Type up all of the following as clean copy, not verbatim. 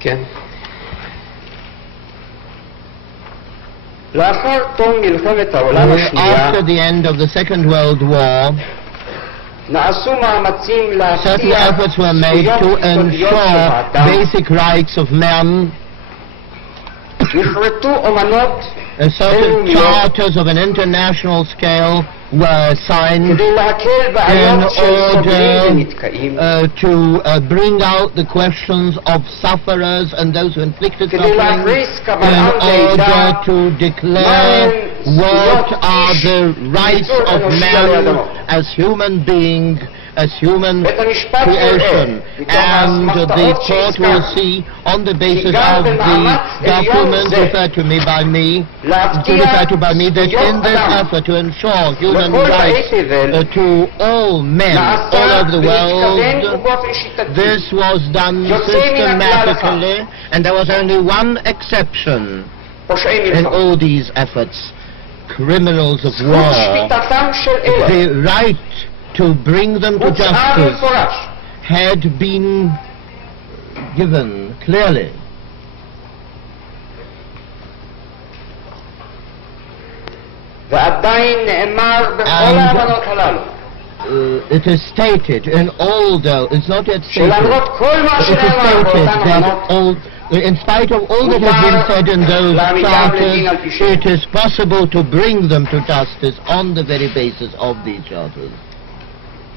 כן. לאחר תום מלחמת העולם השנייה, After the end of the Second World War, נעשו מאמצים certain להבטיח efforts were made זכויות to יסודיות של ensure האדם. basic rights of man. נכרתו אמנות Certain charters of an international scale were signed כדי להקל in בעיות של סובלים order ונתקעים, to bring out the questions of sufferers and those who inflicted כדי suffering, להכריז קבל in עם order ועדה to declare what are the rights of man as human being, as human בית המשפט creation. And the court will see, on the basis of the documents referred to by me, that in this effort to ensure human rights to all men all over the world, this was done systematically, and there was only one exception in all these efforts: criminals of war. The right to bring them to justice had been given clearly. ועדיין נאמר בכל האמנות הללו It is stated in all the, it's not yet stated, שלמרות כל מה it is שנאמר stated באותן that אמנות, all, in spite of all that has been said in those charters, it is possible to bring them to justice on the very basis of these charters.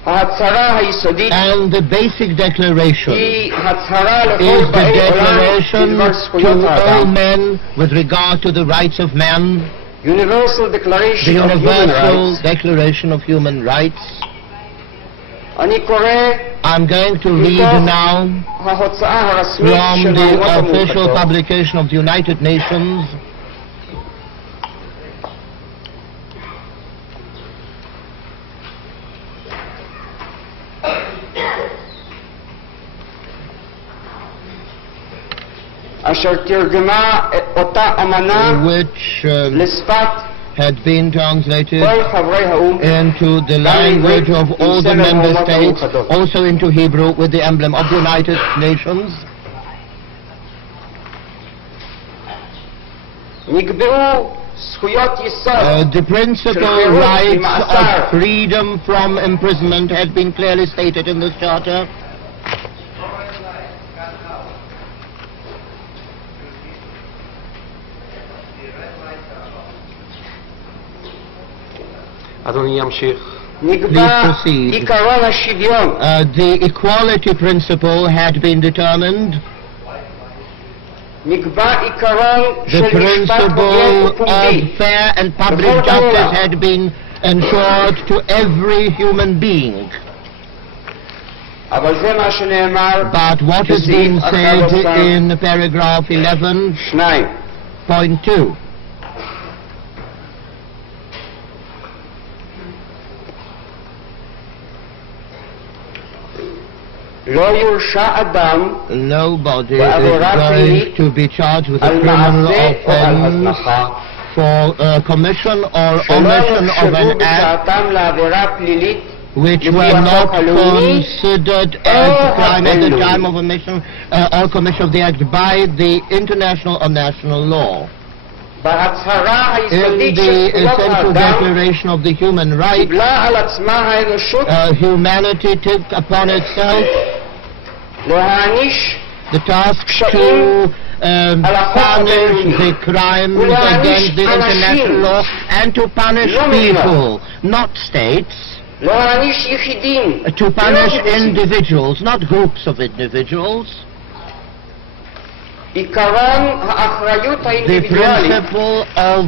ההצהרה היסודית And the basic declaration היא הצהרה לכל is the באי עולם declaration בדבר זכויות to all האדם. men with regard to the rights of man, Universal the Declaration of Human Universal Rights. Declaration of Human Rights. אני קורא I'm going to read now ההוצאה הרשמית from של the האומות official המאוחדות. publication of the United Nations. אשר תרגמה אותה אמנה which לשפת had been translated כל חברי האו"ם, into the language of all the member states, also into Hebrew with the emblem of the United Nations. נקבעו זכויות יסוד The principal rights of freedom from imprisonment had been clearly stated in this charter. אדוני ימשיך. נקבע proceed. עקרון השוויון, The equality principle had been determined. נקבע עיקרון The של משפט הוגן principle ופומבי, of fair and public justice had been ensured to every human being. אבל זה מה שנאמר But what has been said in paragraph 2. 11.2? לא יורשע אדם Nobody בעבירה is going פלילית to be charged with a על criminal מעשה או על offense הזנחה for commission or שלא omission of נחשבו an act בשעתם לעבירה פלילית which לפי were not החוק הלאומי considered או as crime at the הבינלאומי. time of omission or commission of the act by the international or national law. בהצהרה In היסודית של the זכויות essential האדם declaration of the human rights, קיבלה על עצמה האנושות humanity took upon itself להעניש the task to punish the crimes against the international law and to punish people, not states, להעניש יחידים, to punish individuals, not groups of individuals. עיקרון האחריות The האינדיבידואלית principle of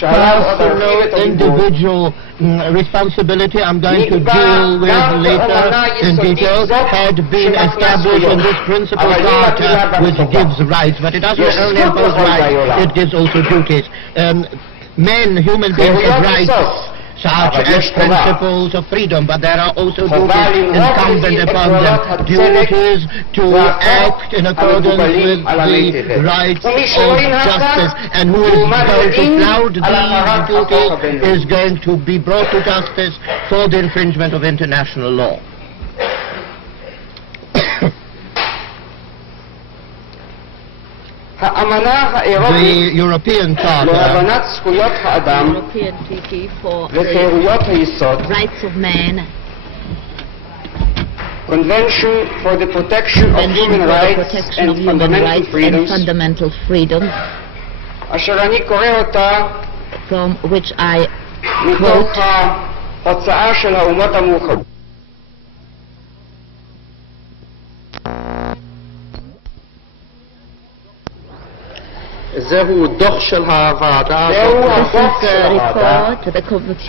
personal individual responsibility I'm going to deal with later in detail had been established in this principle charter which gives rights, but it doesn't only impose rights, it gives also duties. Men, human beings have rights such as principles of freedom, but there are also duties incumbent upon them, duties to act in accordance with the rights of justice, and who is going to flout these duties is going to be brought to justice for the infringement of international law. האמנה the האירופית European Charter, להבנת זכויות האדם European Treaty for the וחירויות היסוד, Rights of Man, Convention for the Protection of Convention Human for the Rights Protection and of Human Fundamental Rights and Freedoms, Fundamental Freedoms, אשר אני קורא אותה from which I מתוך quote ההוצאה של האומות המאוחדות. זהו דוח של הוועדה. This is the report,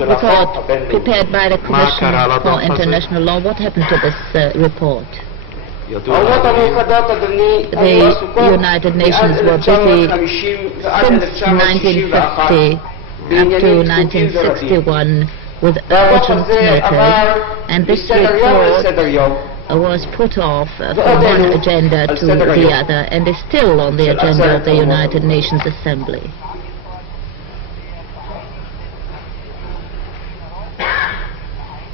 report prepared by the Commission for International Law. What happened to this report? האומות המאוחדות, אדוני, היו The עסוקות United Nations מאז were busy 1950 ועד since 1961 1950 up to 1961 with urgent matters, and this report was put off from one agenda to the other and is still on the agenda of the United Nations Assembly.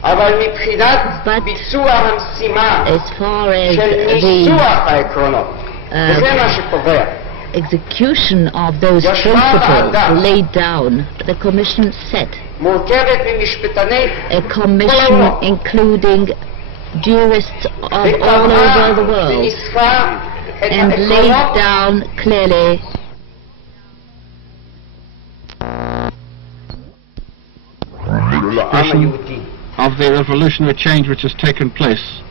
אבל מבחינת ביצוע המשימה של ניסוח העקרונות, וזה מה שקובע. Execution of those principles laid down, the Commission set מורכבת ממשפטני a commission including jurists of all over the world וניסחה את and laid העקרונות down clearly לעם היהודי. of the revolutionary change which has taken place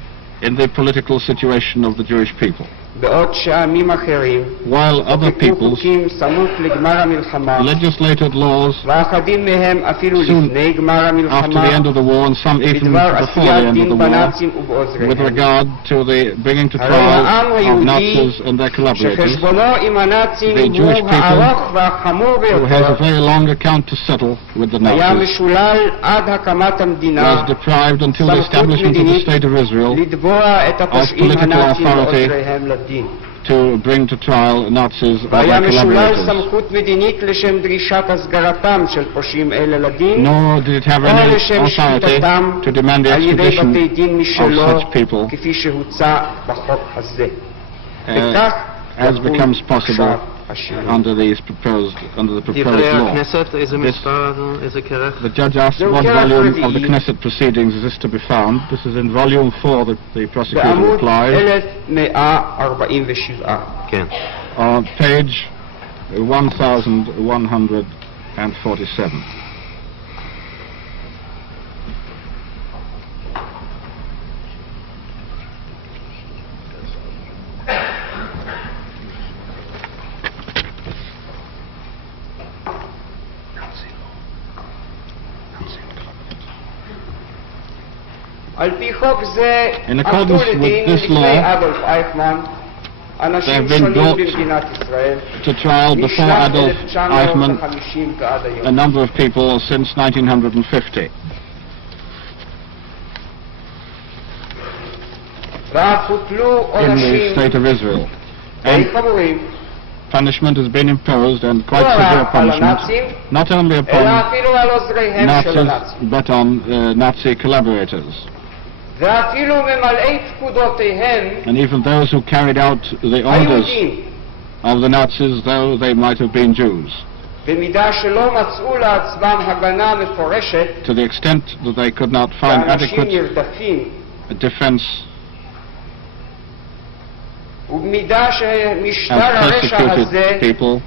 in the political situation of the Jewish people. בעוד שעמים אחרים While other חוקקו peoples חוקים סמוך לגמר המלחמה, legislated laws ואחדים מהם אפילו soon לפני גמר after the המלחמה, end of the war, and some even בדבר before the עשיית end of דין the war, בנאצים with ובעוזריהם. regard to the bringing to הרי trial העם of היהודי Nazis and their collaborators, שחשבונו עם הנאצים the Jewish הוא people הארוך והחמור who has a ביותר, very long account to settle with the היה Nazis, משולל עד הקמת המדינה, was deprived until the סמכות establishment of the מדינית State of Israel לתבוע את הפושעים political הנאצים authority ועוזריהם לדין. to bring to trial Nazis or והיה their משולל collaborators. סמכות מדינית לשם דרישת הסגרתם של פושעים אלה לדין, Nor did it have או any לשם authority שפיטתם to demand the על ידי extradition בתי דין משלו, of such people, כפי שהוצע בחוק הזה. וכך as יחול becomes possible עכשיו השינוי. under the proposed דברי law. הכנסת, איזה מספר, איזה כרך? The judge asked זהו what כרך volume of the רביעי. Knesset proceedings is this to be found. This is in volume 4, the prosecutor בעמוד replied, 1147. כן. on page 1147. על פי חוק זה In עמדו accordance לדין with this לפני law, אדולף אייכמן they אנשים have been שונים brought במדינת ישראל to trial before משנת Adolf Eichmann 1950 ועד a היום. number of people since 1950. ואף הוטלו In the עונשים state of Israel. די And חמורים punishment has been imposed, and לא quite severe רק על punishment, הנאצים, not only אלא upon אפילו על עוזריהם של Nazis, הנאצים. but on Nazi collaborators. ואפילו ממלאי פקודותיהם And even those who carried out the orders היהודים, of the Nazis, though they might have been Jews, במידה שלא מצאו לעצמם הגנה מפורשת, to the extent that they could not find ואנשים adequate נרדפים, defense ובמידה and שמשטר הרשע persecuted הזה people,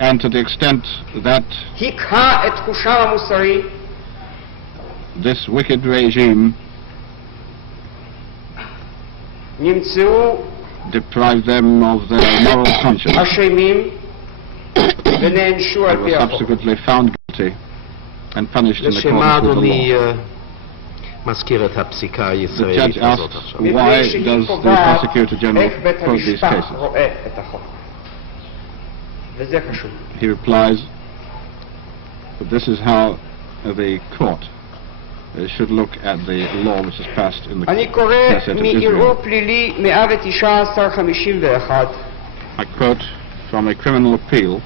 and to the extent that היכה את תחושם המוסרי, this wicked regime נמצאו deprived them of their moral conscience אשמים ונענשו על and פי were החוק. subsequently found guilty and punished in לשמה accordance with the אדוני law. מזכיר את הפסיקה The הישראלית judge הזאת asked, עכשיו? why מבלי שהיא does the קובעת prosecutor general איך בית quote these המשפט cases? רואה את החוק. וזה חשוב. He replies that this is how the court should look at the law which is passed in the אני קורא Knesset of מערעור Israel. פלילי 11951, I quote from a criminal appeal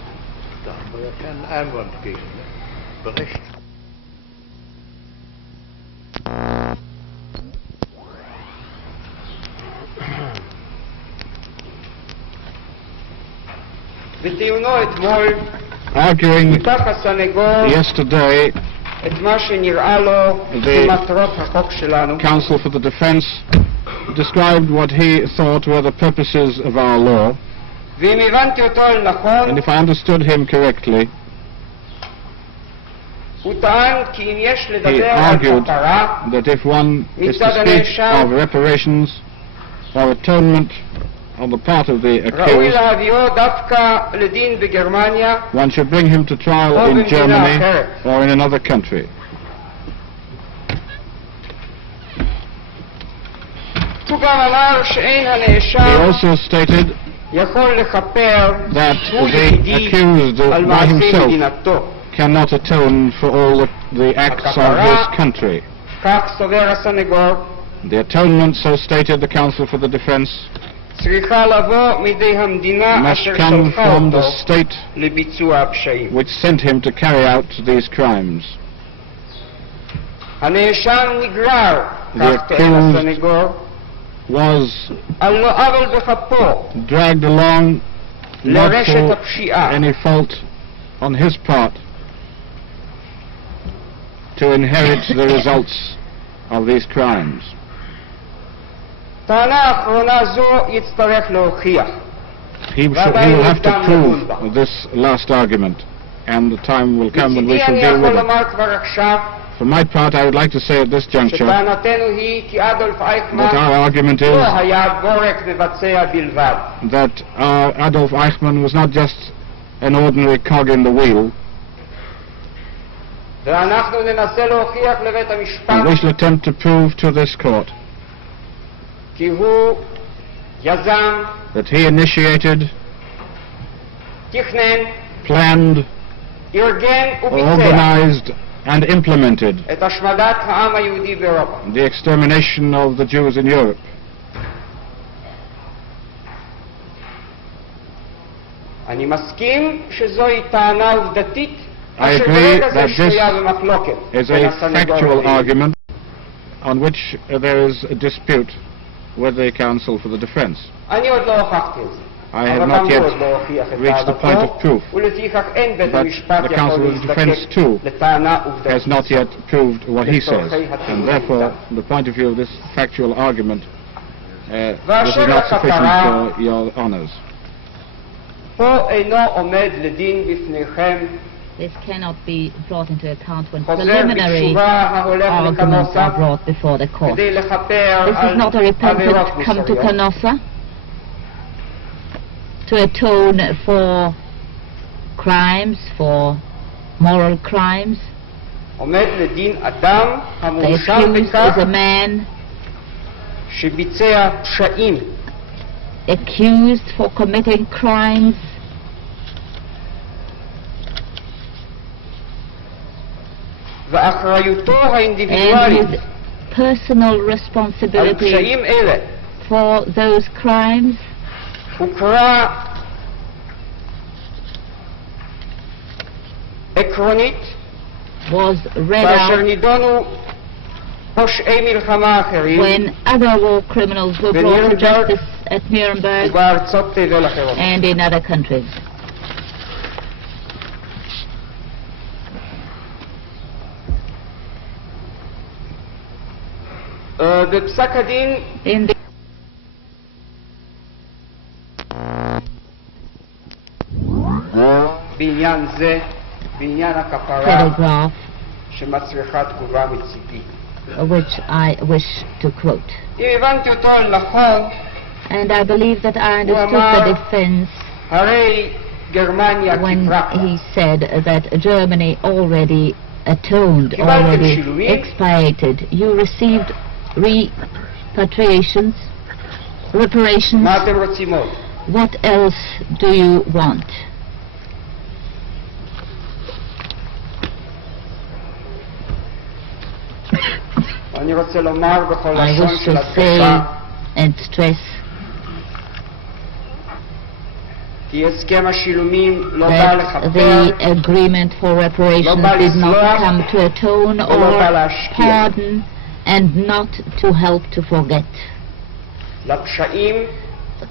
בטיעונו אתמול arguing פתח הסנגור yesterday, את מה שנראה לו כמטרות החוק שלנו. counsel for the defense described what he thought were the purposes of our law, ואם הבנתי אותו נכון, and if I understood him correctly, הוא טען כי אם יש he לדבר על argued כפרה that if one is to speak of reparations or atonement on the part of the ראוי accused, להביאו דווקא לדין בגרמניה one should bring him to trial in Germany or in another country. הוא גם אמר שאין He הנאשם also stated יכול לכפר that הוא the יחידי accused על by מעשי himself מדינתו. cannot atone for all the acts of his country. כך סובר הסנגור, The atonement, so stated the counsel for the defense, צריכה לבוא מידי המדינה must אשר come שלחה from אותו the state לביצוע הפשעים. which sent him to carry out these crimes. הנאשם נגרר, The כך טוען הסנגור, was על לא עוול בכפו dragged along not לרשת for הפשיעה. any fault on his part to inherit the results of these crimes. טענה האחרונה זו יצטרך להוכיח. He will have to prove this last argument, and the time will come when we מצידי shall אני deal יכול with it. לומר כבר עכשיו For my part, I would like to say at this juncture שטענתנו היא כי אדולף that אייכמן our argument לא is היה בורק מבצע בלבד. that Adolf Eichmann was not just an ordinary cog in the wheel, ואנחנו ננסה להוכיח לבית and we המשפט shall attempt to prove to this court כי הוא יזם, that he initiated, תכנן, planned, ארגן וביצע organized, and implemented את השמדת העם היהודי באירופה. the extermination of the Jews in Europe. אני מסכים שזוהי טענה עובדתית I אשר agree ברגע זה that this שנויה במחלוקת is בין a הסנגור factual לבין. argument on which there is a dispute with the counsel for the defense. אני עוד לא הוכחתי את זה. I have אבל not גם yet הוא עוד לא הוכיח את reached the point of proof, ולפיכך אין בית but המשפט the יכול counsel of the defense להזדקק too לטענה has עובדתית. not yet proved what he says, and therefore the point of view of this factual argument this is not sufficient for your honors. פה אינו עומד לדין בפניכם This cannot be brought into account when חוזר preliminary בתשובה ההולך arguments לקנוסה are brought before the court. כדי לכפר This is על not a עבירות repentant come to מוסריות. Canossa to atone for crimes, for moral crimes. עומד לדין אדם The המואשם accused בכך is a man שביצע פשעים accused for committing crimes ואחריותו and האינדיבידואלית his personal על responsibility פשעים אלה for those crimes הוכרה עקרונית was read כאשר out נידונו פושעי מלחמה אחרים when other war criminals were brought to justice at Nuremberg ובארצות תבל אחרות. and in other countries. בפסק הדין In the בעניין זה, בעניין הכפרה paragraph שמצריכה תגובה מצידי. which I wish to quote. אם הבנתי אותו נכון, And I believe that I understood the defense הרי גרמניה when כיפרה. he said that Germany already atoned, קיבלתם already שילומים? expiated. You received repatriations, reparations. מה אתם רוצים עוד? What else do you want? אני רוצה לומר בכל I לשון wish של to say התקפה and stress כי הסכם השילומים לא בא that לכפר the agreement for reparations did not come to atone ולא בא or להשקיע. pardon and not to help to forget. לפשעים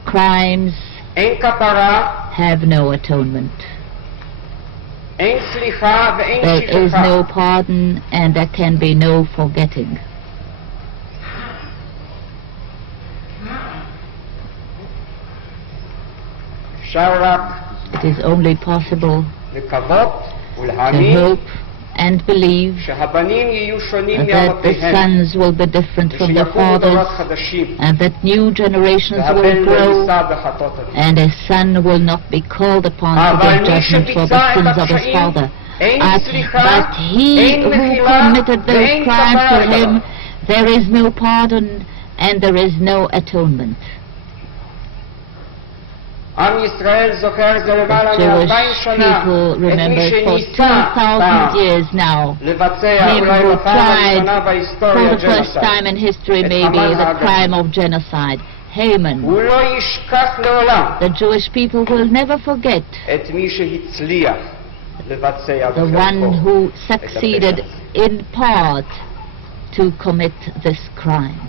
Crimes אין כפרה have no atonement. אין סליחה ואין There is שכחה. no pardon and there can be no forgetting. אפשר רק It is only possible לקוות to ולהאמין hope and believe שהבנים יהיו שונים that the מאבותיהם sons will be different from their ושיקומו דורות fathers חדשים and that new generations והבן will לא grow יישא בחטאות אביו. and a son will not be called upon to אבל give מי judgment for the שביצע את sins of his הפשעים father. אין But סליחה, he אין who מחילה committed those ואין crimes כפרה to him, לגביו. there is no pardon and there is no atonement. עם ישראל זוכר זה למעלה The Jewish מ-2000 שנה people את מי remember for שניסה 2,000 years now לבצע him אולי who בפעם הראשונה tried for בהיסטוריה the first ג'נוסייד. time in history maybe the crime of genocide. Haman. הוא לא ישכח לעולם The Jewish people will never forget את מי שהצליח לבצע the one בחלקו. who succeeded in part to commit this crime.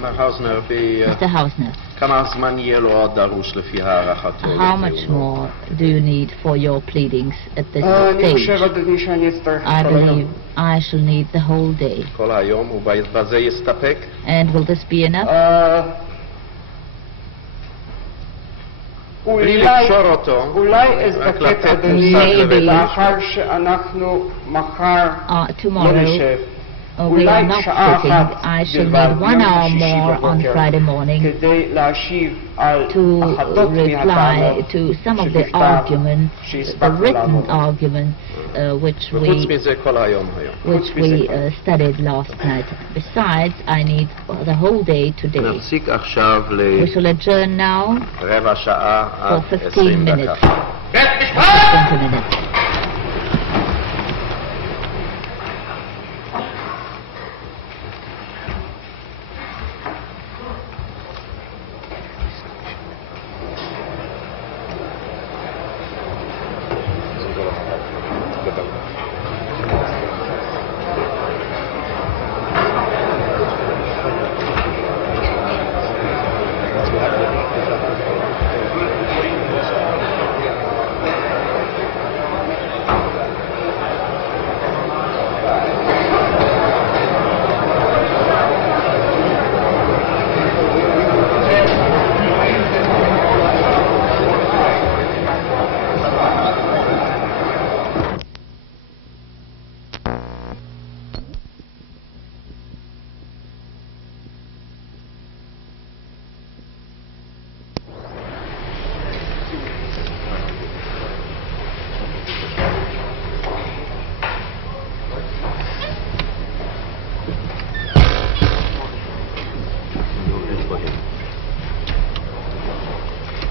מר האוזנר, Mr. Hausner, כמה זמן יהיה לו עוד דרוש לפי הערכתו? how much more do you need for your pleadings at this אני stage? חושב אדוני שאני אצטרך I כל היום. believe I shall need the whole day. כל היום, ובזה יסתפק? And will this be enough? בלי אולי לקשור אותו, אולי רק אזדקק לתת אדוני מושג לבית לאחר המשפט. שאנחנו מחר לא Tomorrow נשב we are אולי not שעה sitting. אחת I shall בלבד need 1 ביום hour שישי more on בבוקר Friday morning כדי להשיב על to אחדות reply מהטענות to some of the שבכתב arguments, the שהספקנו written לעבוד. arguments which וחוץ we מזה כל היום היום. studied last night. Besides, I need the whole day today. נפסיק עכשיו We shall adjourn now לרבע שעה for עד 15 20 minutes. דקה. 20 minutes.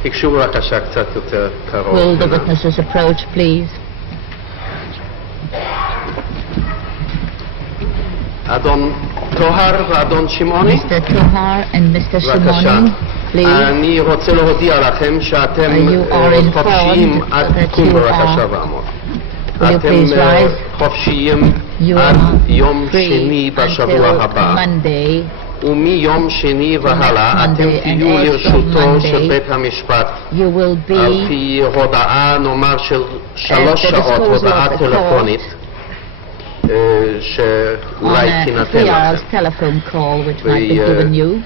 תקשו בבקשה קצת יותר קרוב. Will the witnesses approach, please? אדון טוהר ואדון שמעוני. Mr. Tohar and Mr. בבקשה. Shimoni, please. אני רוצה להודיע לכם שאתם You are חופשיים informed עד that תקום you בבקשה are- ועמוד. Will you אתם please rise? חופשיים You עד are יום free שני בשבוע until הבא. Monday. ומיום שני והלאה Monday אתם and תהיו also לרשותו Monday של בית המשפט You will על be פי הודעה נאמר של 3 the שעות, disposal הודעה of the טלפונית on שאולי a תינתן 3 hours לכם. telephone call which might be We, given you.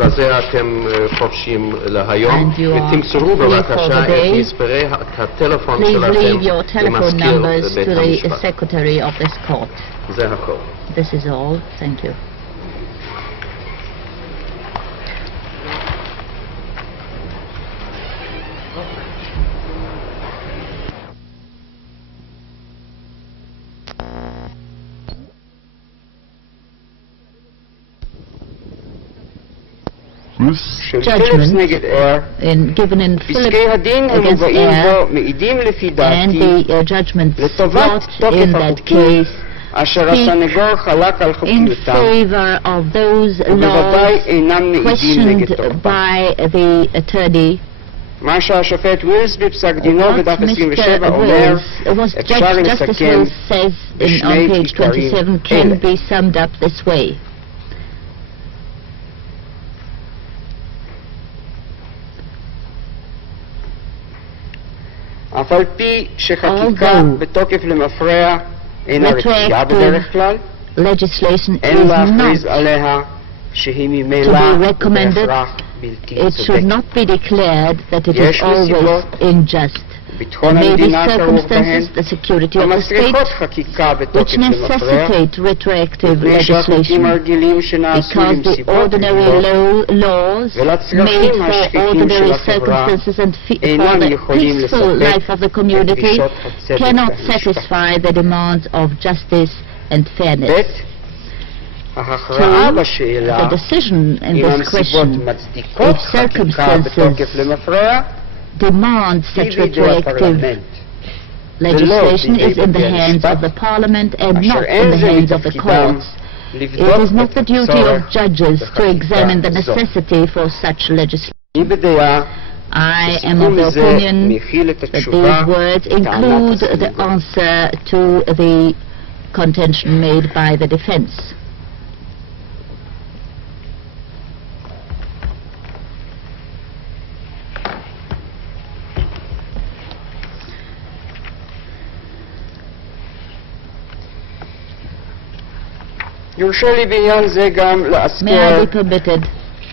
בזה אתם חופשיים להיום, And you are ותמסרו free for בבקשה the את day. מספרי הטלפון Please leave שלכם your telephone למזכיר numbers בית to the המשפט. secretary of this court. זה הכל. This is all. Thank you. של פיליפס נגד אר, Given in פסקי Philip הדין against המובאים Air, בו מעידים לפי and דעתי the judgments לטובת brought תוקף in that החוקים case אשר הסנגור חלק על in חוקיותם favor of those ובוודאי laws אינם מעידים נגד questioned תוקפם. by the attorney. מה שהשופט ווילס בפסק דינו What בדף Mr. 27 אומר, What אפשר Justice לסכם Wills says on בשני page עיקרים 27 can אלה. be summed up this way. אף על פי שחקיקה בתוקף למפרע אינה רצויה בדרך כלל, אין להכריז עליה שהיא ממילא ובהכרח בלתי it should צודקת. not be declared that it is always unjust. ביטחון There may be המדינה כרוך בהן, circumstances, the security of the המצריכות state, חקיקה which בתוקף למפרע, necessitate retroactive מפני שהחוקים legislation, הרגילים שנעשו because the למסיבות ordinary רגילות laws ולצרכים made for השקטים של ordinary החברה circumstances and for אינם the יכולים peaceful לספק life of the את community דרישות הצדק cannot והמשפט. satisfy the demands of justice and fairness. ההכרעה So, בשאלה the decision in אם this הנסיבות question, מצדיקות if חקיקה בתוקף circumstances למפרע, demands היא such בידי retroactive הפרלמנט. legislation is in the hands of the parliament and not in the hands of the courts. It is not the duty of judges to examine the necessity for such legislation. היא בדעה I am of the opinion that these words include the answer to the contention made by the defense. יורשה לי בעניין זה גם May I להזכיר be permitted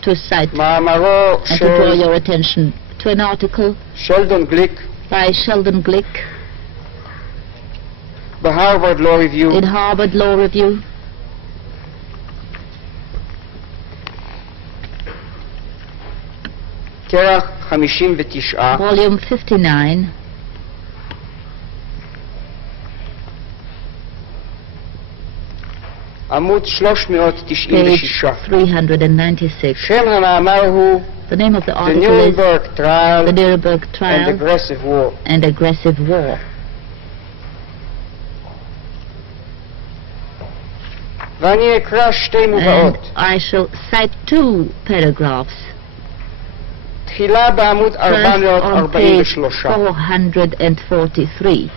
to cite מאמרו and to draw של your attention to an article שלדון גליק by Sheldon Glick בהרווארד לאו ריוויו, in Harvard Law Review, כרך 59, volume 59, עמוד page 396. 396. שם המאמר הוא The name of the The article is Nuremberg The Trial Nuremberg and Trial Aggressive War. and Aggressive War. ואני אקרא שתי And מובאות. I shall cite two paragraphs. תחילה בעמוד First on page 443. 443.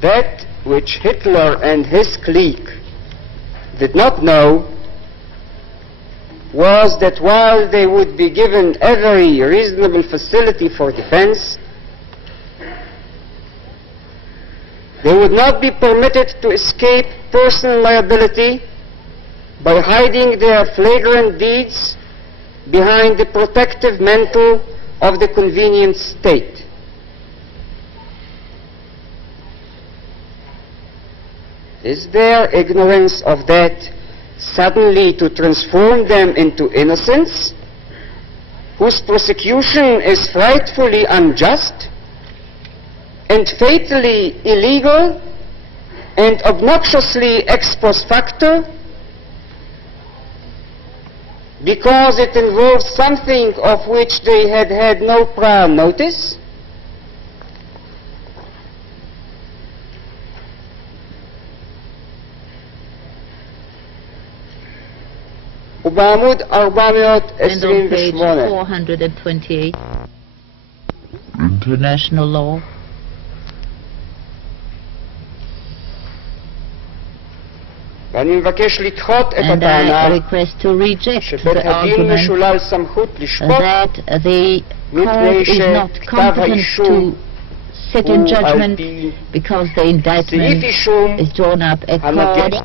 That which Hitler and his clique did not know was that while they would be given every reasonable facility for defense, they would not be permitted to escape personal liability by hiding their flagrant deeds behind the protective mantle of the convenient state. Is their ignorance of that suddenly to transform them into innocents, whose prosecution is frightfully unjust and fatally illegal and obnoxiously ex post facto, because it involves something of which they had had no prior notice? ובעמוד And on page 428 428, International Law. ואני מבקש לדחות את And I הטענה request to reject שבית the הדין argument משולל סמכות לשפוט that the מפני court is not שכתב competent האישום to sit in הוא על judgment פי because the סעיף indictment אישום is drawn up המגן. according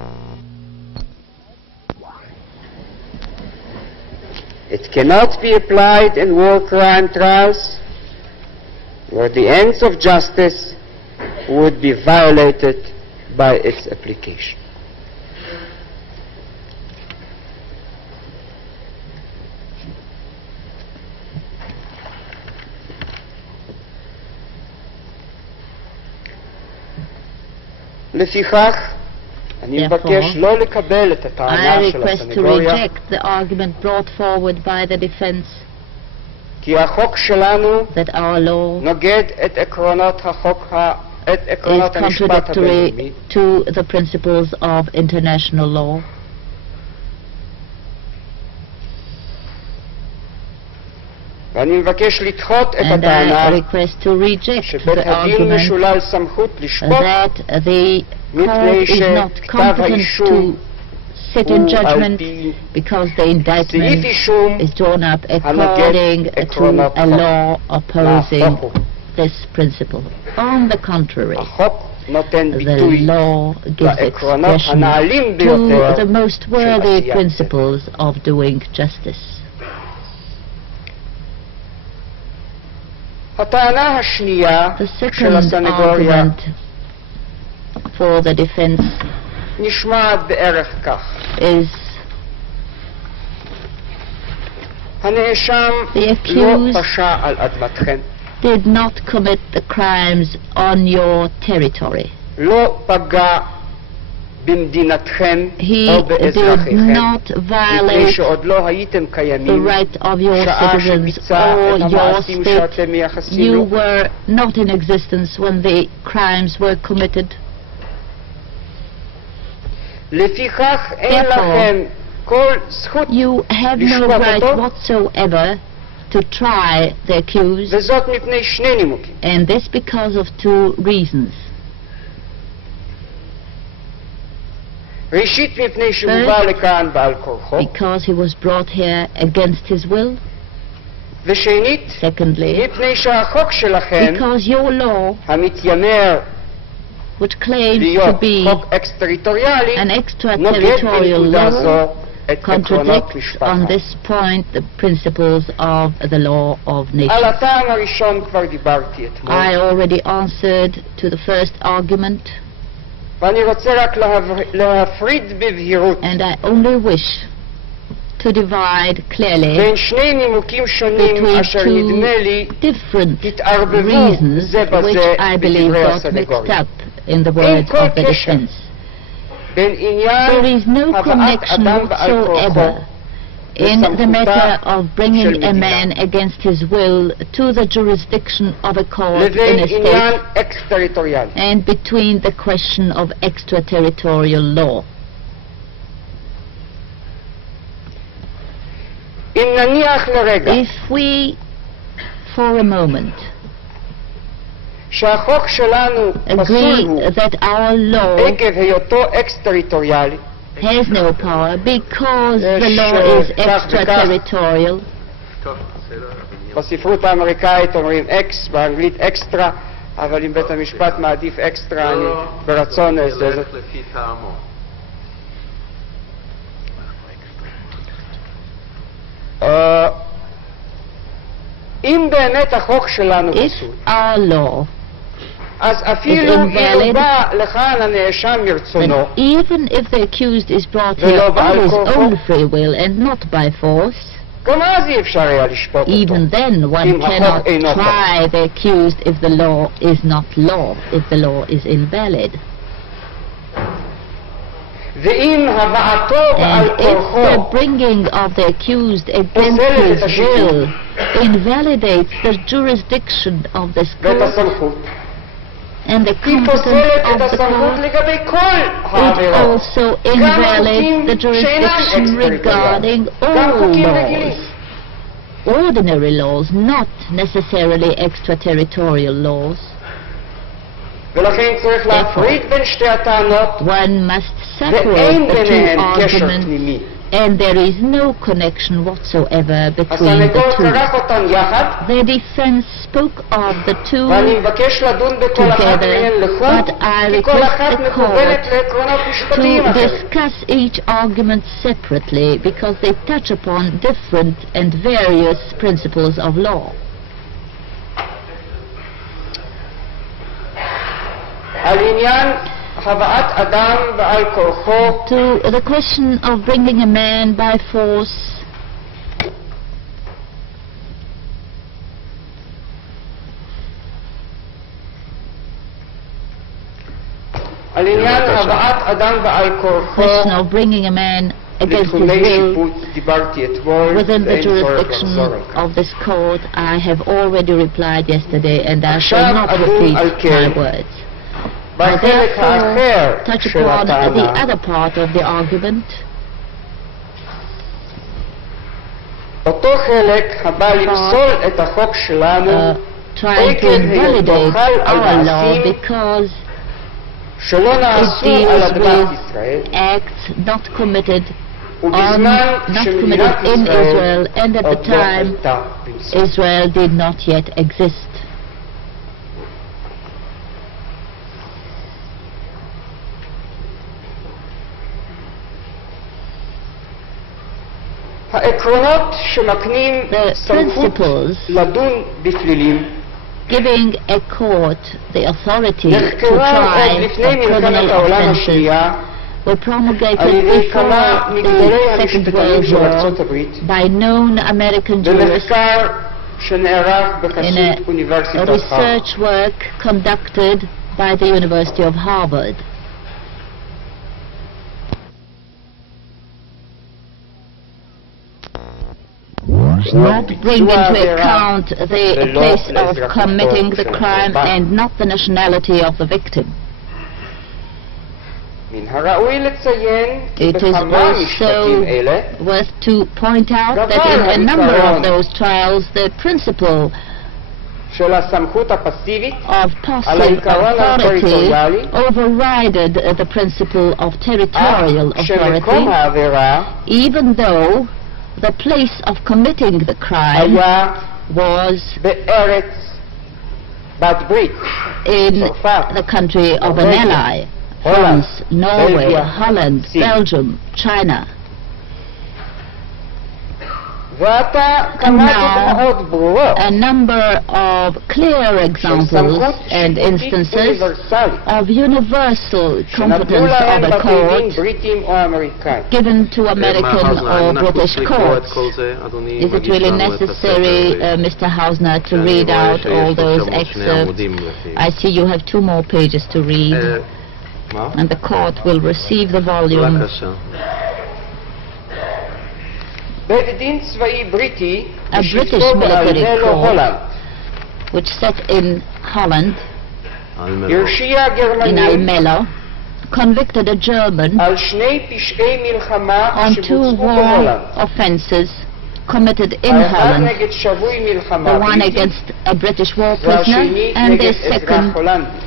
It cannot be applied in war crime trials where the ends of justice would be violated by its application. לפיכך, אני מבקש לא לקבל את I הטענה של request to הסנגוריה, reject the argument brought forward by the defense כי החוק שלנו that our law נוגד את עקרונות את is עקרונות המשפט הבינלאומי, contradictory to the principles of international law. ואני מבקש לדחות את And הטענה I request to reject שבית the הדין argument משולל סמכות לשפוט that the מפני court is not שכתב competent האישום to sit in judgment because the indictment is drawn up according to a law opposing this principle. On the contrary, the law gives expression to the most worthy principles of doing justice. The second argument for the defense is the accused did not commit the crimes on your territory. He did not violate the right of your citizens or your state. You were not in existence when the crimes were committed. Therefore, you have no right whatsoever to try the accused, and this because of two reasons. First, because he was brought here against his will. Secondly, because your law, which claims to be an extraterritorial law, contradicts on this point the principles of the law of nations. I already answered to the first argument, and I only wish to divide clearly between two different reasons which I believe got mixed up in the words of the defense. There is no connection whatsoever in the matter of bringing a man against his will to the jurisdiction of a court in a state and between the question of extraterritorial law. If we, for a moment, agree that our law has no power because the law is extraterritorial, בספרות האמריקאית אומרים אקס, באנגלית אקסטרה, אבל אם בית המשפט מעדיף אקסטרה, אני ברצון אעשה זאת. אם באמת החוק שלנו פסול, אז אפילו אם בא לכאן הנאשם מרצונו, even if the accused is brought here of his own free will and not by force, גם אז אי אפשר היה לשפוט אותו. Even then one cannot try the accused if the law is not law, if the law is invalid. ואם הבאתו ועל כורחו, and if the bringing of the accused against his will invalidates the jurisdiction of this court and the competence of the court, it also invalidates the jurisdiction regarding all laws, ordinary laws, not necessarily extraterritorial laws. Therefore, one must separate the two arguments, and there is no connection whatsoever between the two. The defense spoke of the two together, but I request the court to discuss each argument separately because they touch upon different and various principles of law. To the question of bringing a man by force, question of bringing a man against his will within the jurisdiction of this court, I have already replied yesterday, and I shall not repeat my words. I therefore touch upon the other part of the argument, trying to invalidate our law because It deals with acts not committed in Israel, and at the time Israel did not yet exist. The principles giving a court the authority to try criminal offenses were promulgated before the Second World War by known American jurists in a research work conducted by the University of Harvard. Not bring into account the place of committing the crime and not the nationality of the victim. It is also worth to point out that in a number of those trials the principle of passive authority overrided the principle of territorial authority, even though the place of committing the crime was in the country of an ally: France, Norway, Holland, Belgium, China. And now, a number of clear examples and instances of universal competence of a court given to American or British courts. Is it really necessary, Mr. Hausner, to read out all those excerpts? I see you have 2 more pages to read, and the court will receive the volume. A British military court, which sat in Holland, in Almelo, convicted a German on 2 war offences committed in Holland, the one against a British war prisoner and the second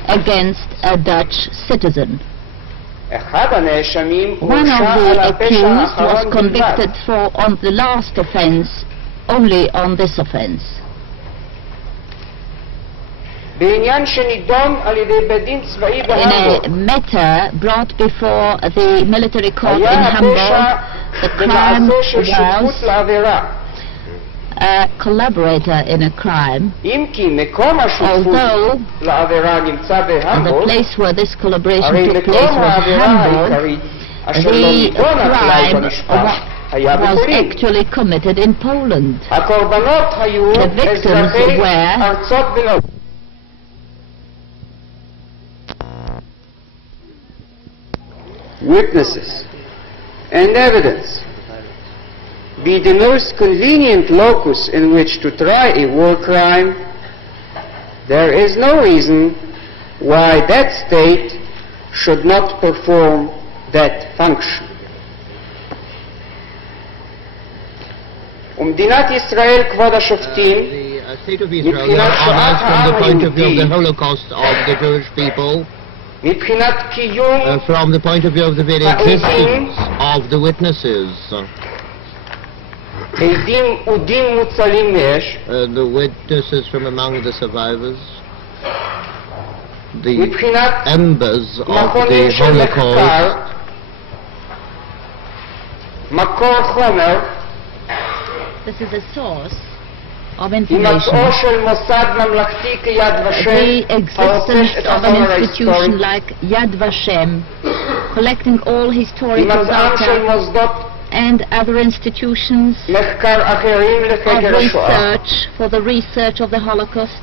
against a Dutch citizen. One of the accused was convicted on the last offense, only on this offense. In a matter brought before the military court in Hamburg, the crime was a collaborator in a crime, although the place where this collaboration took place was Hamburg. The crime was actually committed in Poland. The victims were witnesses and evidence be the most convenient locus in which to try a war crime, there is no reason why that state should not perform that function. ומדינת ישראל, כבוד השופטים, the state of Israel is honored from the point of view of the Holocaust of the Jewish people, from the point of view of the very existence of the witnesses. The witnesses from among the survivors, the embers of the Holocaust, this is a source of information. The existence of an institution like Yad Vashem, collecting all historical data, and other institutions of research for the research of the Holocaust.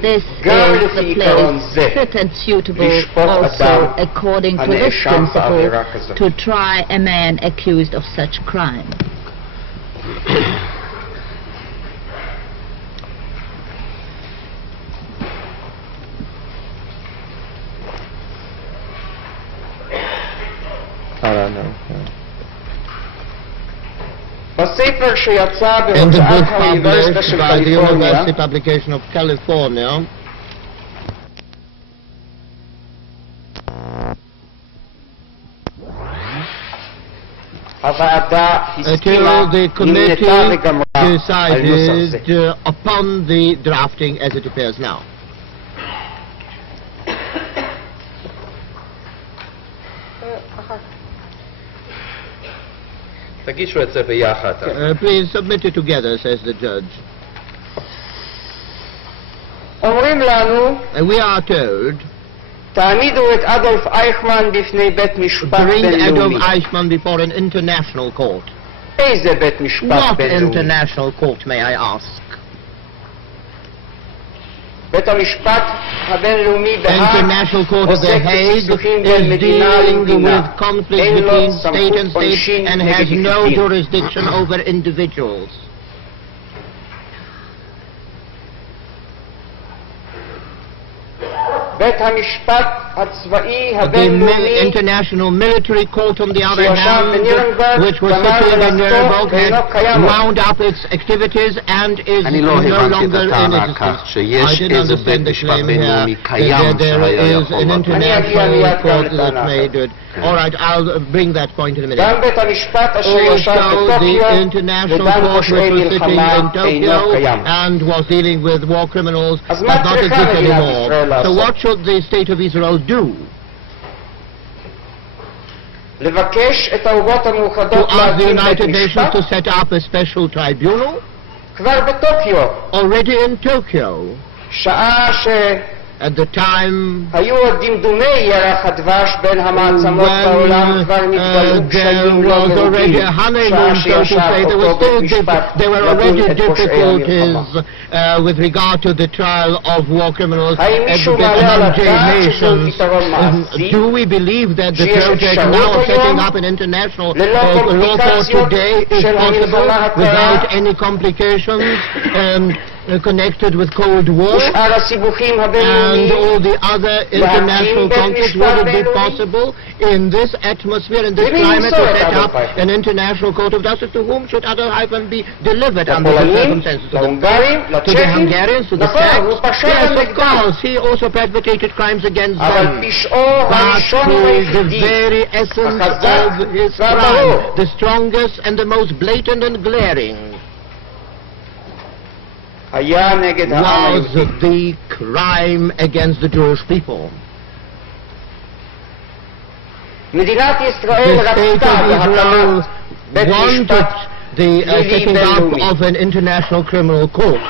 This is the place fit and suitable also according to this principle to try a man accused of such crime. בספר שיצא In the בהוצאת book האוניברסיטה של published by the קליפורניה, University Publication of California, הוועדה הסכימה, until the נמנתה committee וגמרה על נוסח זה. decided upon the drafting as it appears now. תגישו את זה ביחד. Please submit it together, says the judge. אומרים לנו, We are told, תעמידו את אדולף אייכמן בפני בית משפט bring בינלאומי. Adolf Eichmann before an international court. איזה בית משפט What בינלאומי? international court, may I ask? בית המשפט הבינלאומי בהאג International Court of the עוסק Hague בסכסוכים בין is מדינה dealing למדינה. with conflicts אין לו between state סמכות and state עונשין and נגד has no יחידים. jurisdiction over individuals. בית המשפט הצבאי The הבינלאומי International Military Court, on the other שישב hand, בנירנברג, which was גמר sitting in מלאכתו Nuremberg, ואינו had קיים. wound up its activities and is אני לא no הבנתי longer את in הטענה existence. כך I שיש didn't איזה understand בית the משפט claim בינלאומי here קיים that there שהיה is יכול an לדון. international court that made it. All right, I'll bring that point in a minute. גם בית המשפט אשר ישב Also, the בטוקיו international ודן court which פושעי was sitting מלחמה in אינו Tokyo קיים. and was dealing with war criminals does אז מה not צריכה exist מדינת anymore. ישראל So לעשות? what should the state of Israel do? לבקש את האומות To המאוחדות ask the להקים בית United Nations משפט? to set up a special tribunal? כבר בטוקיו, Already in Tokyo, שעה at the time שהיו עוד דמדומי ירח הדבש בין המעצמות בעולם, כבר נתגלו there קשיים לא was already מרובים, a honeymoon, שעה so to שישב say. There אותו בית משפט there were לדון already את פושעי המלחמה. difficulties with regard to the trial of war criminals האם מישהו מעלה על among J הדעת שזהו nations. פתרון מעשי? Do we believe that the שיש project אפשרות now of setting היום up an international ללא law court קומפליקציות today is של possible המלחמה הקרה without any complications connected with Cold War? ושאר הסיבוכים And הבינלאומיים all the other international conflicts, would it be possible in this atmosphere, in this climate, to set up an international court of justice? To whom should Adolf Eichmann be delivered under the לפולנים, circumstances? להונגרים, To the לצ'כים? Hungarians, to the נכון, הוא Czechs? פשע Yes, of נגדם. course, he also perpetrated crimes against אבל them. פשעו But הראשון the והיחידי, very essence החזק of his והברור, crime, the strongest and the most blatant and glaring, היה נגד העם was היהודי. the crime against the Jewish people. מדינת ישראל The state רצתה of בהקמת Israel בית wanted משפט the setting up בינלאומי. of an international criminal court.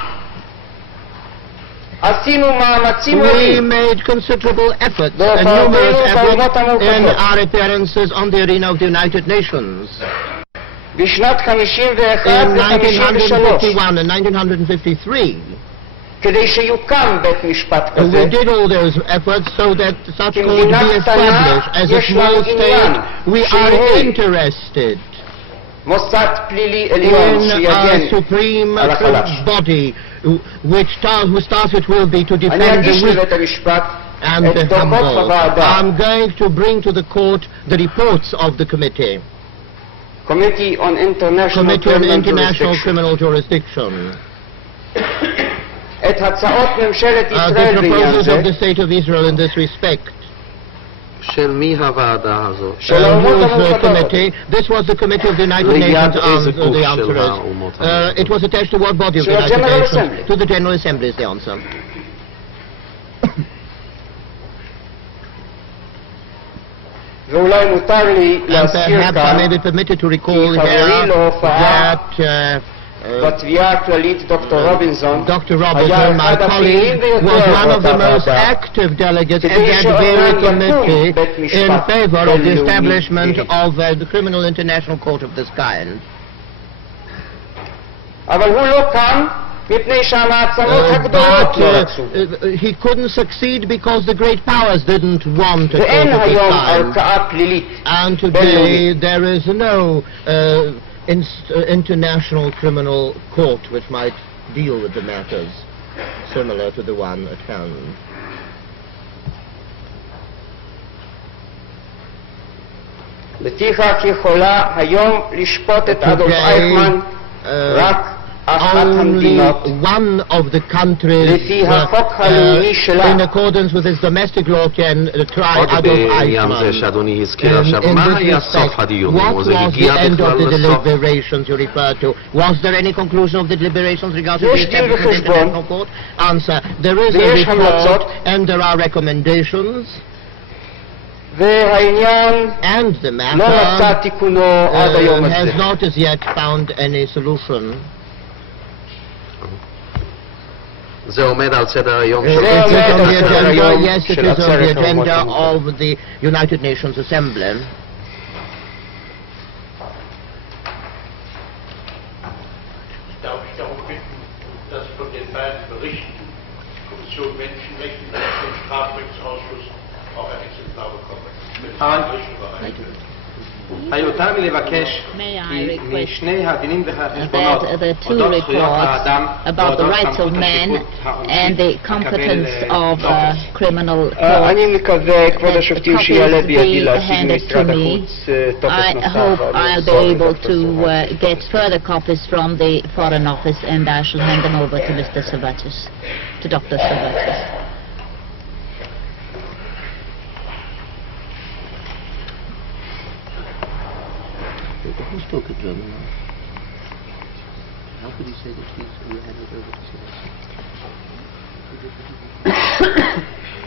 עשינו מאמצים We רבים made considerable efforts and בהופעותינו numerous באומות efforts in המאוחדות. our appearances on the arena of the United Nations. בשנת 51 In ו-53 1951 and 1953, כדי שיוקם בית משפט we כזה. did all those efforts so that such court כמדינה be קטנה, established. As a יש small לנו עניין state, we are שיהיה interested מוסד פלילי עליון in a שיגן supreme על החלש. body whose task it will be to אני defend אגיש the weak לבית המשפט and את the דוחות humble. בוועדה. I'm going to bring to the court the reports of the committee. Committee on International Committee on Criminal International Jurisdiction. Criminal Jurisdiction. את הצעות ממשלת The ישראל בעניין proposals זה, of the state of Israel in this respect. של מי הוועדה הזאת? של האומות Whose המאוחדות. committee? This was the committee of the United ליד Nations. איזה גוף The answer של is. האומות המאוחדות? It was attached to what body of the של United ה-General Nations? Assembly. To the General Assembly is the answer. ואולי מותר לי And להזכיר perhaps I כאן may be permitted to recall כי חברי here להופעה that בתביעה הכללית דוקטור רובינסון Dr. היה Robertson, my אחד הפעילים colleague, was ביותר one of the באותה most ועדה. active delegates in כדי that שאומנם very committee יקום בית in משפט favor of the בינלאומי establishment פלילי. of the criminal international court of this kind. אבל הוא לא קם מפני שהמעצמות הגדולות But לא רצו. he couldn't succeed because the great powers didn't want a court ואין of this היום kind. ערכאה פלילית And today בינלאומית. there is no international criminal court which might deal with the matters similar to the one at hand. לפיכך יכולה היום לשפוט את אדולף אייכמן רק אחת המדינות one of the countries לפי החוק הלאומי שלה. in accordance with his domestic law can try Adolf Eichmann. זה שאדוני הזכיר עכשיו, מה היה סוף הדיון? What was the end of the deliberations you referred to? Was there any conclusion of the deliberations regarding the establishment of the International Court? Answer, there is a report and there are recommendations. והעניין And the לא מצא תיקונו עד היום הזה. has not as yet found any solution. זה עומד על סדר היום של Yes, it is on the עצרת האומות agenda המאוחדות. of the United Nations Assembly. Darf ich darum bitten, dass von den beiden Berichten Kommission Menschenrechte und dem Strafrechtsausschuss auch ein Exemplar bekommen. Mit Berichten überreicht. היותר לבקש כי משני הדינים והחשבונות that the two אודות זכויות reports האדם about the ואודות rights of סמכות man השיפוט and the האנושית competence of נוקש. criminal אני courts מקווה, כבוד השופטים, שיעלה בידי be להשיג handed ממשרד to me. החוץ טופס I נוסף. hope I'll be למסור able לדוקטור to סבתוס. get further copies from the Foreign Office, and I shall hand them over to Mr. Servatus, to Dr. Servatus. Who spoke a German? How could he say that you handed over to Sebastian?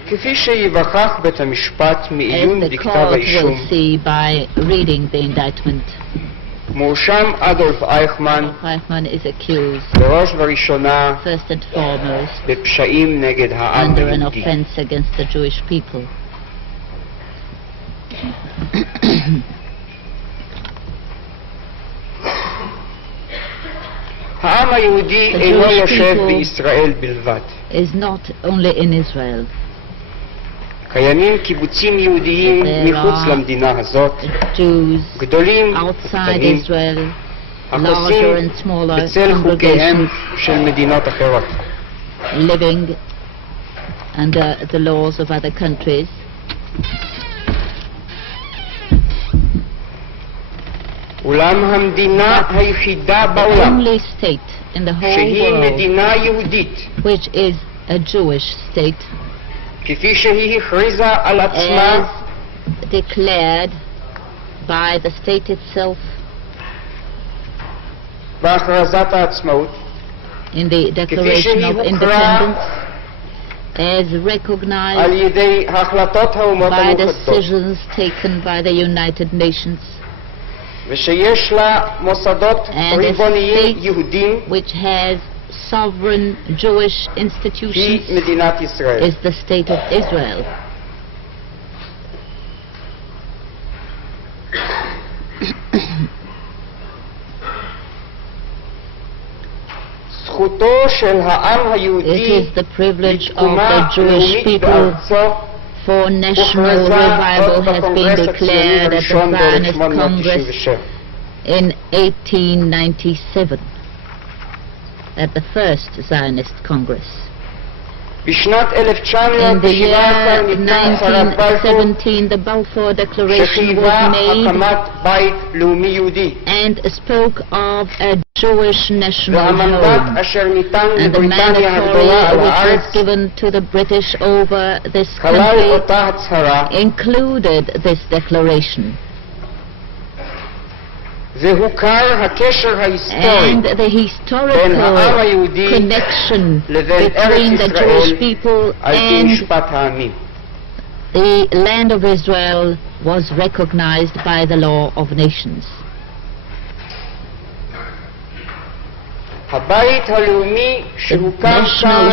כפי שיווכח בית המשפט מעיון As the בכתב court האישום, will see by reading the indictment, מואשם אדולף אייכמן Eichmann is accused, בראש ובראשונה first and foremost, בפשעים נגד העם under an היהודי. offense against the Jewish people. העם היהודי The אינו Jewish יושב people בישראל בלבד. is not only in Israel. קיימים קיבוצים יהודיים There מחוץ are למדינה הזאת, Jews גדולים outside וקטנים, Israel, larger החוסים and smaller בצל חוקיהם congregations של מדינות אחרות. living under the laws of other countries. אולם המדינה היחידה The בעולם only state in the whole שהיא world מדינה יהודית, which is a Jewish state, כפי שהיא הכריזה על עצמה as declared by the state itself בהכרזת העצמאות, in the Declaration of Independence, as recognized על ידי החלטות האומות by המאוחדות, decisions taken by the United Nations, ושיש לה מוסדות and ריבוניים a יהודים, state which has sovereign Jewish היא institutions, מדינת ישראל. is the state of Israel. זכותו של העם It היהודי is the privilege of לתקומה the Jewish לאומית people בארצו for national revival has been declared at the Zionist Congress in 1897, at the first Zionist Congress. בשנת In the year 1917 ניתנה הצהרת בלפור 1917, the Balfour Declaration שחייבה was made הקמת בית לאומי יהודי, and spoke of a Jewish national והמנדט home. אשר ניתן And the לבריטניה הגדולה על mandatory which הארץ was given to the British over this כלל country אותה הצהרה, included this declaration. והוכר הקשר ההיסטורי And the בין historical העם היהודי connection לבין between the ארץ Jewish ישראל people על פי and משפט העמים. the land of Israel was recognized by the law of nations. הבית הלאומי שהוקם כאן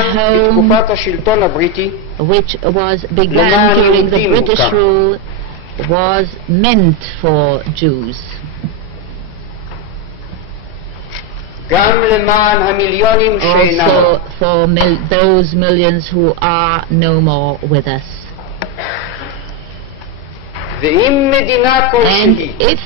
בתקופת השלטון הבריטי Which was begun למען during the יהודים British הוקם. rule was meant for Jews, גם למען המיליונים שאינם. also for those millions who are no more with us. ואם מדינה And כלשהי if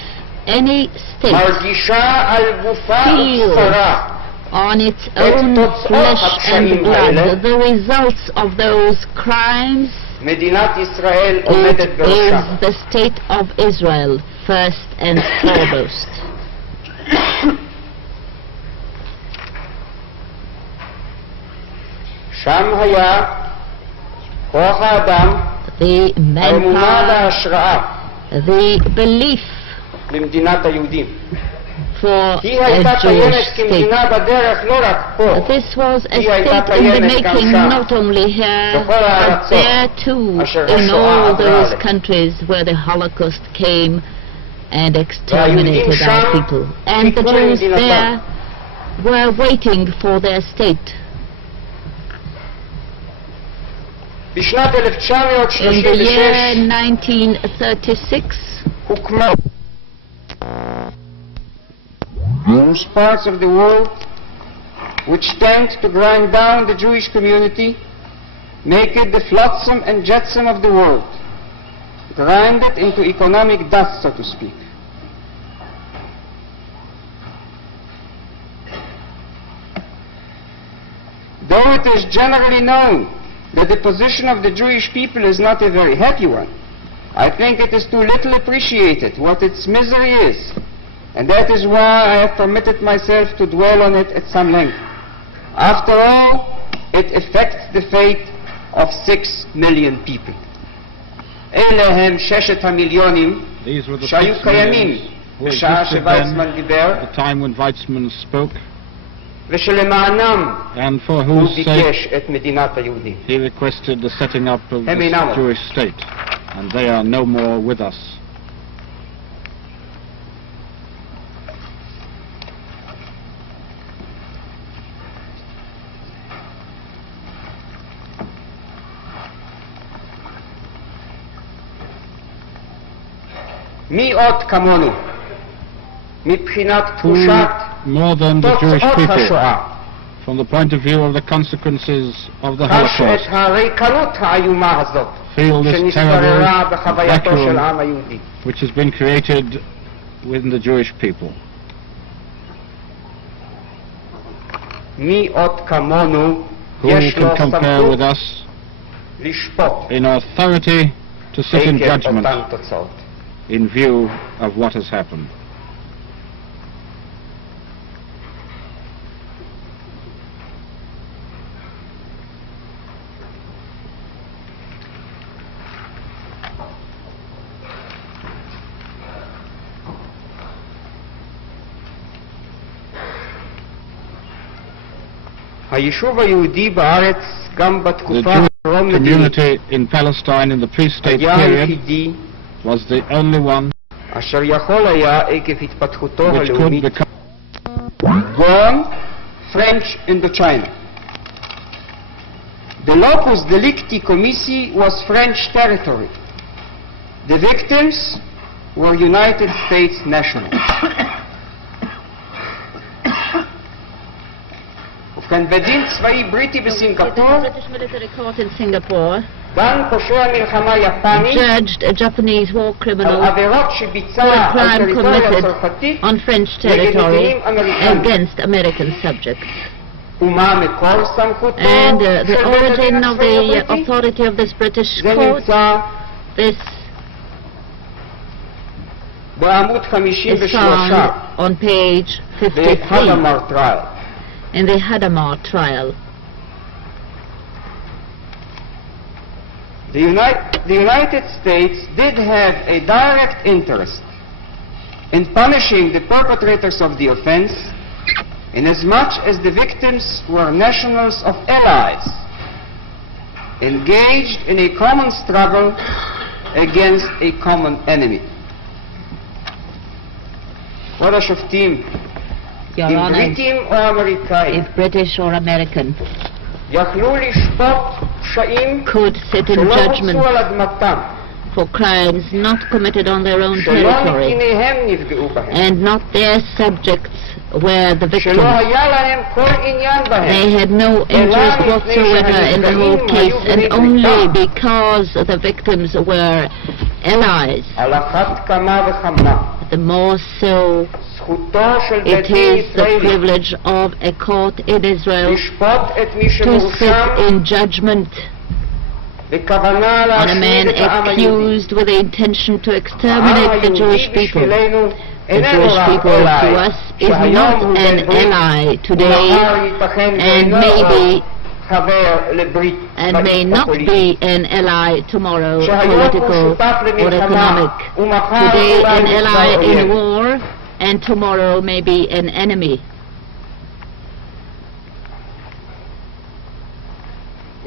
any state מרגישה על גופה feels ובשרה on its own flesh and blood the results of those crimes, מדינת ישראל it עומדת בראשה. is the state of Israel first and foremost. שם היה כוח האדם, The האמונה manpower, וההשראה the belief למדינת היהודים. for היא a הייתה Jewish קיימת state. כמדינה בדרך לא רק פה, This was a היא הייתה state in the קיימת גם making, שם, not only here, בכל but הארצות there too, אשר in השואה all עברה those עליהם. countries where the Holocaust came and והיהודים exterminated our שם people. And the חיכו Jews למדינתם. there were waiting for their state. בשנת In the year 1936 1936, הוקמה those parts of the world which tend to grind down the Jewish community, make it the flotsam and jetsam of the world, grind it into economic dust, so to speak. Though it is generally known that the position of the Jewish people is not a very happy one, I think it is too little appreciated what its misery is, and that is why I have permitted myself to dwell on it at some length. After all, it affects the fate of 6 million people. אלה הם 6 המיליונים These were the שהיו 6 קיימים millions who בשעה existed שוויצמן then, דיבר, at the time when Weizmann spoke, ושלמענם and for הוא whose sake ביקש את מדינת היהודים. he requested the setting up of הם the אינם. Jewish state, and they are no more with us. מי עוד כמונו מבחינת Who תחושת more than the Jewish תוצאות people, השואה, from the point of view of the consequences of the חש את Holocaust, הריקנות האיומה הזאת feel this שנשתררה terrible בחווייתו של vacuum העם היהודי. which has been created within the Jewish people? מי עוד כמונו Who יש לו can compare with סמכות us לשפוט in authority to sit in עקב judgment אותן תוצאות? in view of what has happened? היישוב היהודי בארץ גם The בתקופה Jewish הטרום-מדינית community in Palestine in the pre-state היה period היחידי was the only one אשר יכול היה עקב התפתחותו which could הלאומית become born French Indochina. The locus delicti commissii was French territory. The victims were United States nationals. ובכן, בדין צבאי בריטי בסינגפור, the British military court in Singapore דן פושע מלחמה יפני judged a Japanese war על criminal עבירות for שביצע a על crime טריטוריה committed צרפתית on French נגד territory מדינים אמריקנים. against American subjects. ומה מקור סמכותו And the של בית הדין origin of הצבאי the הבריטי? authority of this British זה court, נמצא this בעמוד is 53 found on page 53 בהדמר טרייל. in the Hadamar trial. The United States did have a direct interest in punishing the perpetrators of the offense, inasmuch as the victims were nationals of allies engaged in a common struggle against a common enemy. כבוד השופטים, Your אם Honor, בריטים או אמריקאים if British or American יכלו לשפוט פשעים could sit in שלא judgment בוצעו על אדמתם, for crimes not committed on their own שלא territory נתיניהם נפגעו בהם, and not their subjects were the victims, שלא היה להם כל עניין בהם, they had no interest whatsoever in the whole case, and only because the victims were allies, על אחת כמה וכמה the more so זכותו של בית it דין is the ישראלי privilege of a court in Israel לשפוט את מי to sit שמואשם in judgment on a man accused with the intention to exterminate the Jewish people. The Jewish people to us is not an ally today, and may not be an ally tomorrow, political or economic. Today an ally in war, and tomorrow may be an enemy.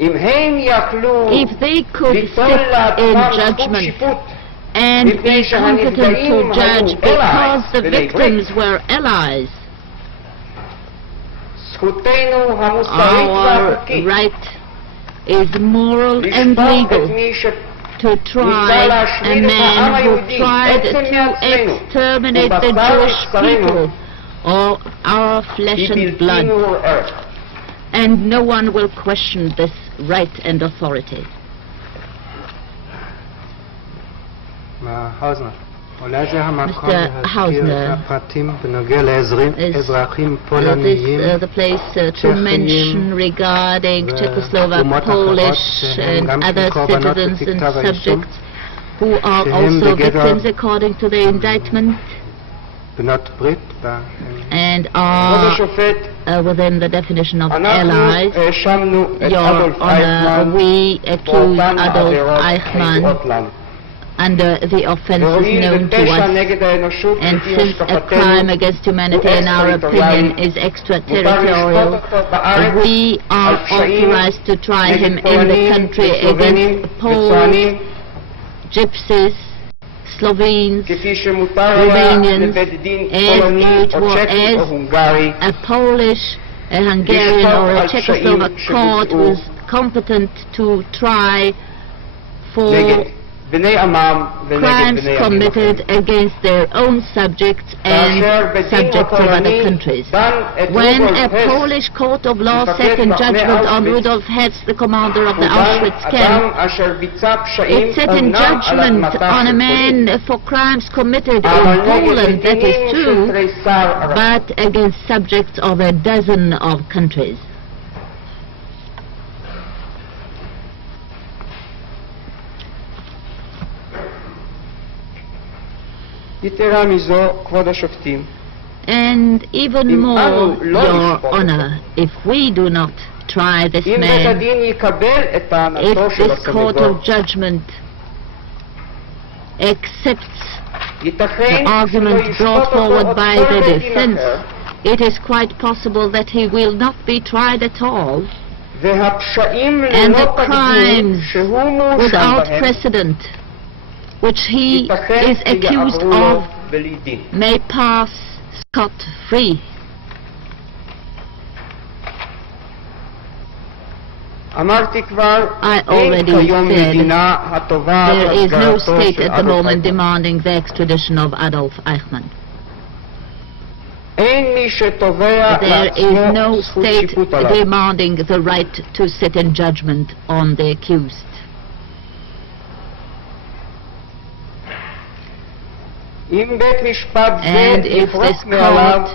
If they could sit in judgment and be competent to judge because the victims were allies, our right is moral and legal to try a man who tried to exterminate the Jewish people or our flesh and blood. And no one will question this right and authority. Mr. Hausner, is this the place to mention regarding Czechoslovak, Polish and other citizens and subjects who are also victims according to the indictment and are within the definition of allies? Your Honor, we accuse Adolf Eichmann under the offenses known to us, and since a crime against humanity in our opinion is extraterritorial, we are authorized to try him in the country against Poles, Gypsies, Slovenes, Romanians, as a Polish, a Hungarian or a Czechoslovak court was competent to try for crimes committed against their own subjects and subjects of other countries. When a Polish court of law set in judgment on Rudolf Hess, the commander of the Auschwitz camp, it set in judgment on a man for crimes committed in Poland, that is true, but against subjects of a dozen of countries. And even more, Your Honor, if we do not try this man, if this court of judgment accepts the argument brought forward by the defense, it is quite possible that he will not be tried at all, and the crimes without precedent which he is accused of may pass scot-free. I already said there is no state at the moment demanding the extradition of Adolf Eichmann. There is no state demanding the right to sit in judgment on the accused. And if this court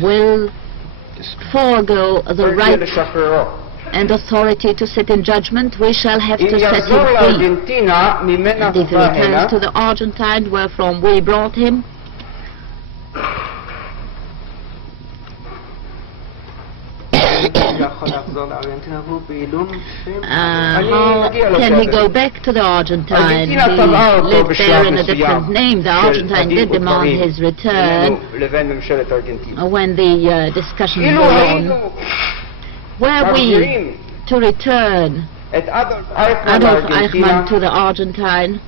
will forego the right and authority to sit in judgment, we shall have to set him free. And if he returns to the Argentine wherefrom we brought him, how can he go back to the Argentine? He lived there in a different name. The Argentine did demand his return when the discussions were on. Were we to return Adolf Eichmann to the Argentine,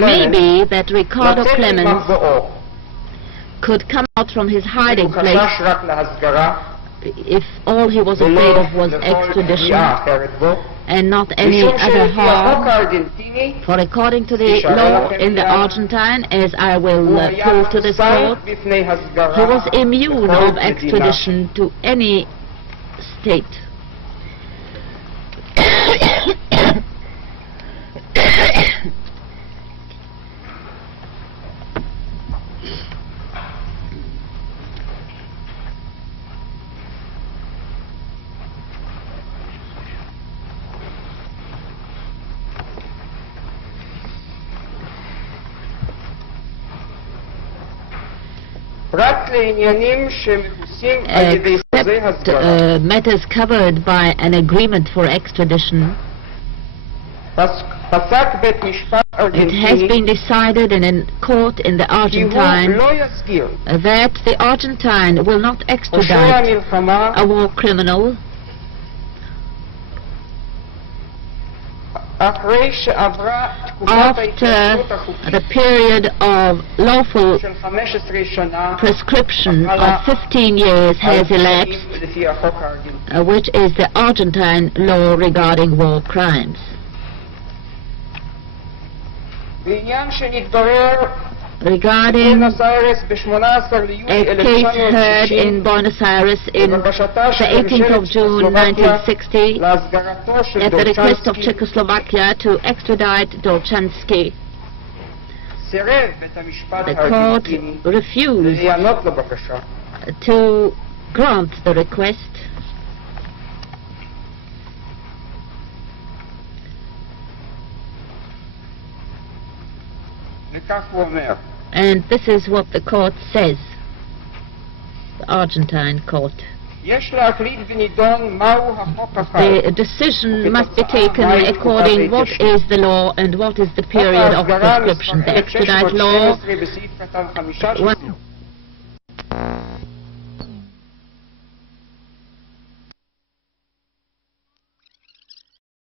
maybe that Ricardo Clemens could come out from his hiding place if all he was afraid of was extradition and not any other harm. For according to the law in the Argentine, as I will prove to this court, he was immune of extradition to any state. except matters covered by an agreement for extradition. It has been decided in a court in the Argentine that the Argentine will not extradite a war criminal after the period of lawful prescription of 15 years has elapsed, which is the Argentine law regarding war crimes. Regarding a case heard in Buenos Aires in the 18th of June 1960 at the request of Czechoslovakia to extradite Dolchansky, the court refused to grant the request. And this is what the court says, the Argentine court. The decision must be taken according what is the law and what is the period of prescription. The extradite law